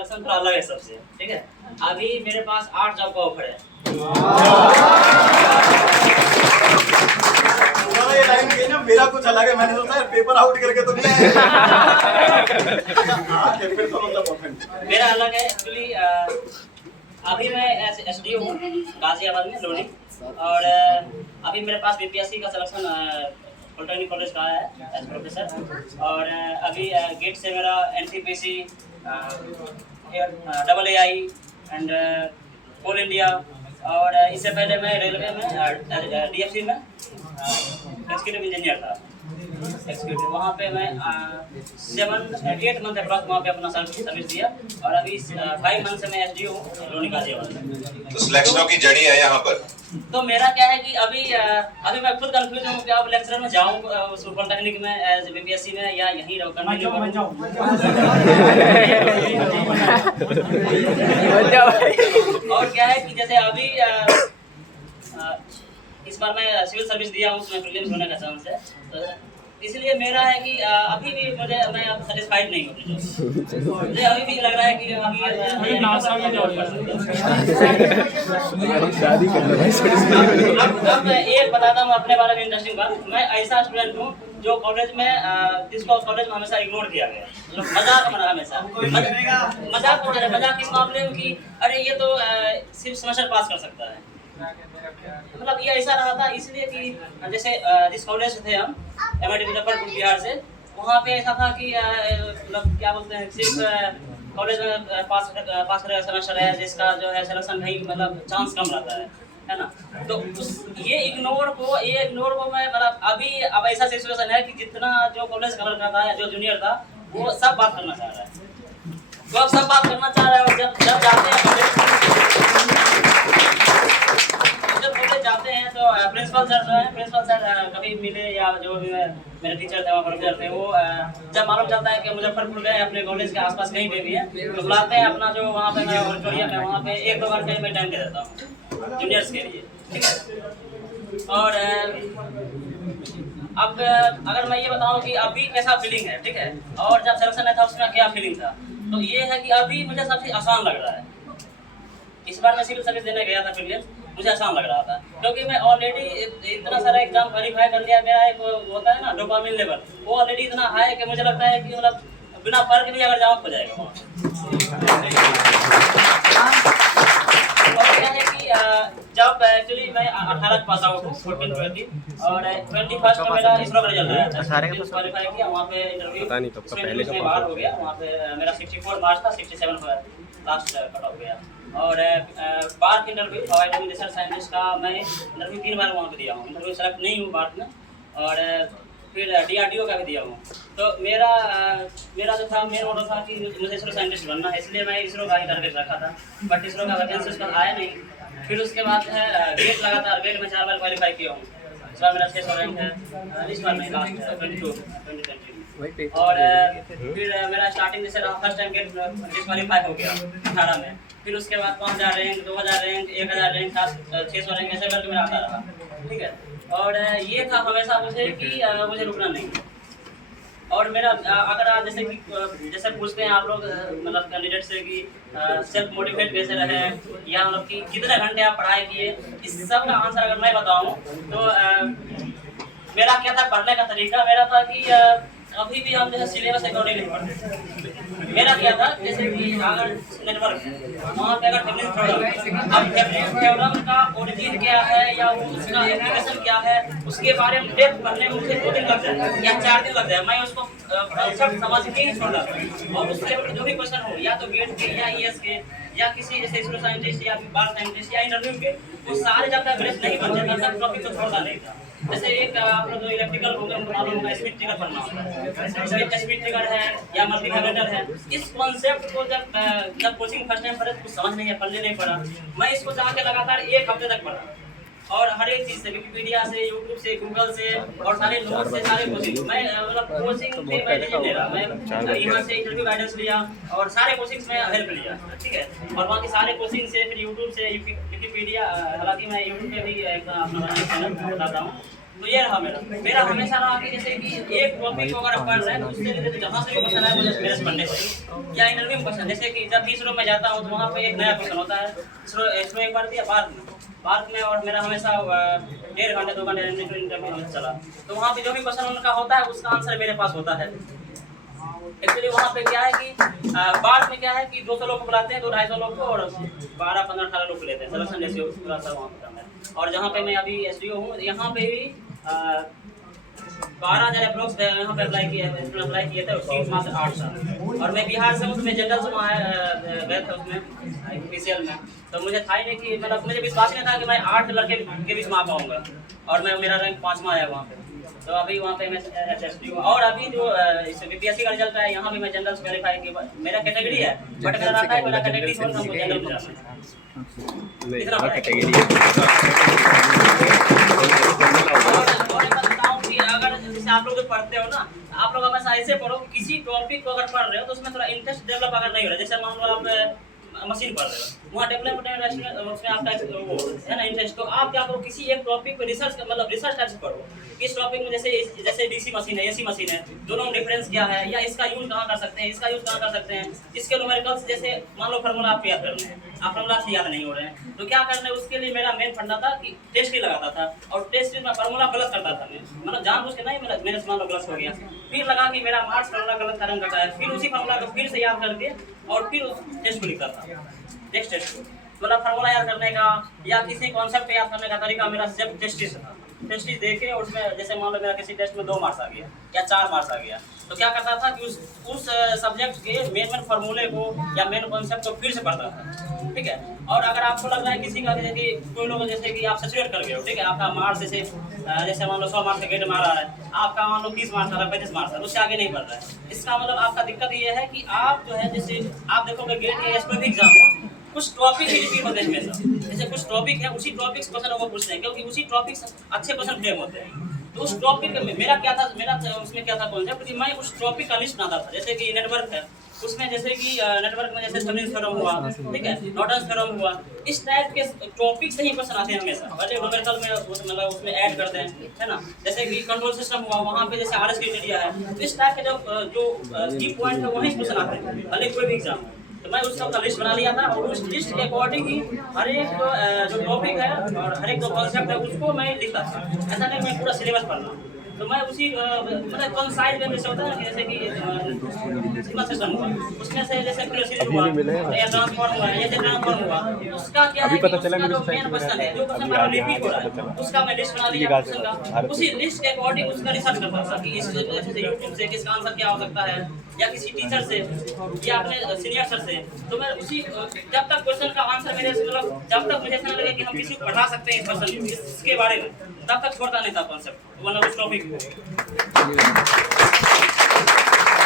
Selection थोड़ा अलग है सबसे, ठीक है। अभी मेरे पास 8 जॉब का ऑफर है। ये लाइन गई ना, मेरा कुछ अलग है। मैंने सोचा पेपर आउट करके तो नहीं आया। मेरा अलग है एक्चुअली। अभी मैं एसडीओ हूँ गाजियाबाद में लोनी, और अभी मेरे पास बीपीएससी का सिलेक्शन पॉलिटेक्निक कॉलेज का है एज प्रोफेसर, और अभी गेट से मेरा NTPC, AAI and Coal India, और इससे पहले मैं रेलवे में डीएफसी में एक्जीक्यूटिव इंजीनियर था। एक्जीक्यूटिव वहाँ पे मैं 7-8 मंथ अप्रॉक्स वहाँ पे अपना सर्विस दिया, और अभी 5 मंथ से मैं एसडीओ हूँ लोनी गाजियाबाद में। तो सिलेक्शनों की जड़ी है यहाँ पर। तो मेरा क्या है कि अभी मैं खुद कंफ्यूज हूँ कि अब लेक्चरर में जाऊँ पॉलिटेक्निक में एज बीपीएससी में, या यहीं रहूँ कंटिन्यू करूँ। और क्या है कि जैसे अभी इस बार मैं सिविल सर्विस दिया हूँ, उसमें प्रीलिम्स होने का चांस है, तो इसलिए मेरा है कि अभी भी मैं अब सेटिस्फाइड नहीं हूँ। मुझे अभी भी लग रहा है कि अभी अब मैं एक बताता हूँ अपने बारे में इंटरेस्टिंग बात। मैं ऐसा स्टूडेंट हूँ जो कॉलेज में जिसको कॉलेज में हमेशा इग्नोर किया गया, मजाक बना हमेशा। मजाक किस मामले में कि अरे ये तो सिर्फ सेमेस्टर पास कर सकता है, मतलब ये ऐसा रहा था। इसलिए कि जैसे जिस कॉलेज से थे हम MIT मुजफ्फरपुर बिहार से, वहाँ पे ऐसा था कि मतलब क्या बोलते हैं, सिर्फ कॉलेज में पास करेगा सेमेस्टर है जिसका जो है सिलेक्शन नहीं, मतलब चांस कम रहता है ना। तो ये इग्नोर को मैं मतलब अब ऐसा सिचुएशन है कि जितना जो कॉलेज का लड़का था या जो जूनियर था वो सब बात करना चाह रहा है, तो अब सब बात करना चाह रहा है। और जब जाते हैं तो प्रिंसिपल सर कभी मिले, या जो भी मेरे टीचर थे वहाँ प्रोफेसर थे, वो जब मालूम चलता है कि मुजफ्फरपुर गए अपने कॉलेज के आसपास कहीं पे भी है, तो बुलाते हैं अपना जो वहाँ पे मेरा ऑडिटोरियम है, वहाँ पे 1-2 घंटे में टाइम दे देता हूँ जूनियर्स के लिए, ठीक है। और अब अगर मैं ये बताऊँ कि अभी कैसा फीलिंग है, ठीक है, और जब सिलेक्शन नहीं था उसमें क्या फीलिंग था, तो ये है कि अभी मुझे सबसे आसान लग रहा है। इस बार मैं सिविल सर्विस देने गया था प्रीलिम्स, मुझे आसान लग रहा था क्योंकि मैं ऑलरेडी इतना सारा एग्जाम क्वालिफाई कर लिया गया है। वो होता है ना डोपामिन लेवल, वो ऑलरेडी इतना हाई है कि मुझे लगता है कि मतलब बिना फर्क भी अगर जाओ हो जाएगा वहाँ। और क्या है कि जब एक्चुअली मैं 18 पास आउट हूँ 14-20, और 21 में मेरा इसरो का रिजल्ट आया था, क्वालिफाई किया, वहाँ पे इंटरव्यू में बाहर हो गया। वहाँ पे मेरा 64 मार्क्स था, 67 लास्ट कट ऑफ गया। और बार्क इंटरव्यू हवाई रिसर्च साइंटिस्ट का मैं इंटरव्यू 3 बार वहाँ पे दिया हूँ, इंटरव्यू सेलेक्ट नहीं हूँ बार्क में, और फिर DRDO का भी दिया हूँ। तो मेरा जो था मेन मोटो था कि मुझे इसरो साइंटिस्ट बनना है, इसलिए मैं इसरो का ही टारगेट रखा था, बट इसरो का वैकेंसी उसका आया नहीं। फिर उसके बाद है गेट लगातार, गेट में 4 बार क्वालिफाई किया हूँ, इस बार मेरा 600 रैंक है, इस बार नहीं लास्ट 2020। और फिर मेरा स्टार्टिंग जैसे रहा, फर्स्ट टाइम गेट डिस्क्वालीफाई हो गया 18 में, फिर उसके बाद 5000 रैंक, 2000 रैंक, 1000 रैंक, 600 रैंक, ऐसे करके मेरा आता रहा, ठीक है। और ये था हमेशा मुझे कि मुझे रुकना नहीं। और मेरा अगर आप जैसे पूछते हैं आप लोग मतलब कैंडिडेट से कि सेल्फ मोटिवेट कैसे रहे, या मतलब कि कितने घंटे आप पढ़ाई किए, इस सब का आंसर अगर मैं बताऊँ तो मेरा क्या था पढ़ने का तरीका। मेरा था कि अभी भी हम जो है सिलेबस अकॉर्डिंग नहीं पढ़ते। मेरा क्या था जैसे कि अगर नेटवर्क है वहाँ पे अगर थेवेनिन थ्योरम का ओरिजिन क्या है या उसका एप्लीकेशन क्या है उसके बारे में डेप्थ पढ़ने में मुझे 2 दिन लग जाए या 4 दिन लग जाए, मैं उसको सब समझ के ही छोड़ देता हूँ। और उसके जो भी क्वेश्चन हो या तो गेट के या ES के या किसी जैसे इसरो साइंटिस्ट या बार साइंटिस्ट या इंटरव्यू के, वो सारे जब तक ग्रेस नहीं बन जाता तब टॉपिक को छोड़ना नहीं था। जैसे एक आप लोग जो इलेक्ट्रिकल हो गया उनको मालूम होगा स्पीड ट्रिगर पढ़ना होता है, स्पीड ट्रिगर है या मल्टीमीटर है। इस कॉन्सेप्ट को जब कोचिंग फर्स्ट टाइम पढ़े तो कुछ समझ नहीं है, पढ़ने नहीं पड़ा, मैं इसको जाके लगातार 1 हफ्ते तक पढ़ा, और हर एक चीज़ से विकिपीडिया से, यूट्यूब से, गूगल से, और सारे नोट से, सारे कोचिंग मैं मतलब कोचिंग पे मैं नहीं ले रहा, मैं यहाँ से इंटरव्यू गाइडेंस लिया और सारे कोचिंग्स में हेल्प लिया, ठीक है। और बाकी सारे कोचिंग से, फिर यूट्यूब से, विकिपीडिया, हालांकि मैं यूट्यूब पे भी एक अपना चैनल बताता हूँ, तो ये रहा मेरा हमेशा रहा कि जैसे कि एक टॉपिक को अगर आप पढ़ रहे हैं तो उससे रिलेटेड जहाँ से भी क्वेश्चन आए मुझे मेरे से पढ़ने चाहिए। या इंटरव्यू में क्वेश्चन, जैसे कि जब 20 में जाता हूँ तो वहाँ पे एक नया क्वेश्चन होता है, इसरो एक बार दिया पार्क में, और मेरा हमेशा 1.5 घंटे 2 घंटे इंटरव्यू में चला, तो वहाँ पे जो भी क्वेश्चन उनका होता है उसका आंसर मेरे पास होता है। एक्चुअली वहाँ पे क्या है कि बाढ़ में क्या है कि 200 लोग को बुलाते हैं, 200-250 लोग को, और 12, 15, 18 लोग को लेते हैं, सिलेक्शन रेशियो पूरा सा वहाँ पे है। और जहाँ पे मैं अभी SDO हूँ, यहाँ पे भी 12,000 अप्रोक्स यहाँ पे अप्लाई किए थे, सीट मात्र 8 साल। और मैं बिहार से हूँ, उसमें जनरल से वहाँ गए थे उसमें ऑफिशियल में, तो मुझे था ही नहीं कि मतलब मुझे विश्वास नहीं था कि मैं 8 लड़के के बीच में आ पाऊँगा, और मेरा रैंक 5वां आया वहाँ पे। तो अभी वहाँ पे मैं SSD हूँ, और अभी जो इस BPSC का रिजल्ट है, यहाँ भी मैं जनरल से वेरीफाई कि मेरा कैटेगरी है, बट मेरा रहता है मेरा कैटेगरी छोड़ हमको जनरल में जाना है। इतना कैटेगरी बताऊँ कि अगर जैसे आप लोग जो पढ़ते हो ना, आप लोग हमेशा ऐसे पढ़ो कि किसी टॉपिक को अगर पढ़ रहे हो तो उसमें थोड़ा इंटरेस्ट डेवलप अगर नहीं हो रहा है, जैसे मान लो आप मशीन पढ़ रहे हो, वहाँ डेवलपमेंट उसमें आपका वो है ना इंटरेस्ट, तो आप क्या करो किसी एक टॉपिक पे रिसर्च टाइप से पढ़ो। इस टॉपिक में जैसे DC मशीन है, AC मशीन है, दोनों में डिफरेंस क्या है, या इसका यूज कहाँ कर सकते हैं, इसका यूज कहाँ कर सकते हैं, इसके न्यूमेरिकल्स जैसे मान लो फार्मूला आपको याद करने हैं, आप फार्मूला से याद नहीं हो रहे हैं, तो क्या करना है उसके लिए मेरा मेन फंडा था कि टेस्ट ही लगाता था, और टेस्ट में फार्मूला गलत करता था मैं, मतलब जानबूझ के नहीं, मेरे मान लो गलत हो गया, फिर लगा कि मेरा मार्क्स फार्मूला गलत कारण घटा है, फिर उसी फार्मूला को फिर से याद करके और फिर उस टेस्ट को लिखता था, नेक्स्ट टेस्ट को, मतलब फार्मूला याद करने का या किसी कॉन्सेप्ट याद करने का तरीका मेरा सिर्फ टेस्ट था। टेस्ट देखे और उसमें जैसे मान लो मेरा किसी टेस्ट में 2 मार्क्स आ गया या 4 मार्क्स आ गया, तो क्या करता था कि उस सब्जेक्ट के मेन फार्मूले को या मेन कॉन्सेप्ट को फिर से पढ़ता था, ठीक है। और अगर आपको लग रहा है किसी का जैसे कि कोई लोग जैसे कि आप सैचुरेट कर गए हो, ठीक है, आपका मार्क्स जैसे मान लो 100 मार्क्स का गेट मार रहा है, आपका मान लो 30 मार्क्स आ रहा है, 35 मार्क्स आ रहा है, उससे आगे नहीं बढ़ रहा है, इसका मतलब आपका दिक्कत ये है कि आप जो है जैसे आप देखोगे गेट या कोई भी एग्जाम हो, कुछ टॉपिक ही रिपीट होते हैं हमेशा, जैसे कुछ टॉपिक है उसी टॉपिक से क्वेश्चन वो पूछते हैं, क्योंकि उसी टॉपिक से अच्छे क्वेश्चन फ्रेम होते हैं। तो उस टॉपिक में मेरा उसमें क्या था कॉन्सेप्ट कि मैं उस टॉपिक का लिस्ट बनाता था, जैसे कि नेटवर्क है, उसमें जैसे कि नेटवर्क में जैसे थेवेनिन थ्योरम हुआ, ठीक है, नॉर्टन थ्योरम हुआ, इस टाइप के टॉपिक से ही क्वेश्चन आते हैं हमेशा, भले न्यूमेरिकल में मतलब उसमें ऐड करते हैं, है ना, जैसे कि कंट्रोल सिस्टम हुआ, वहाँ पे जैसे RS क्राइटेरिया है, तो इस टाइप के जो की पॉइंट है वहीं क्वेश्चन आते हैं, भले कोई भी एग्जाम। तो मैं उस सब का लिस्ट बना लिया था, और उस लिस्ट के अकॉर्डिंग ही हर एक जो टॉपिक है और हर एक जो कॉन्सेप्ट है उसको मैं लिखता था, ऐसा नहीं मैं पूरा सिलेबस पढ़ना, तो मैं उसी मतलब कौन साइज में जैसे होता है ना, जैसे कि सिग्मा सिस्टम हुआ, उसमें से जैसे पूरा सीरीज हुआ या ट्रांसफॉर्म हुआ या ट्रांसफॉर्म हुआ, उसका क्या है कि उसका जो मेन क्वेश्चन है, जो क्वेश्चन मेरा रिपीट हो रहा है, उसका मैं लिस्ट बना लिया क्वेश्चन का, उसी लिस्ट के अकॉर्डिंग उसका रिसर्च करता था कि इस जैसे यूट्यूब से किसका आंसर क्या हो सकता है, या किसी टीचर से या अपने सीनियर सर से, तो मैं उसी जब तक क्वेश्चन का आंसर मेरे से मतलब जब तक मुझे ऐसा लगे कि हम किसी को पढ़ा सकते हैं इस क्वेश्चन इसके बारे में, तब तक छोड़ता नहीं था कॉन्सेप्ट, मतलब उस टॉपिक को।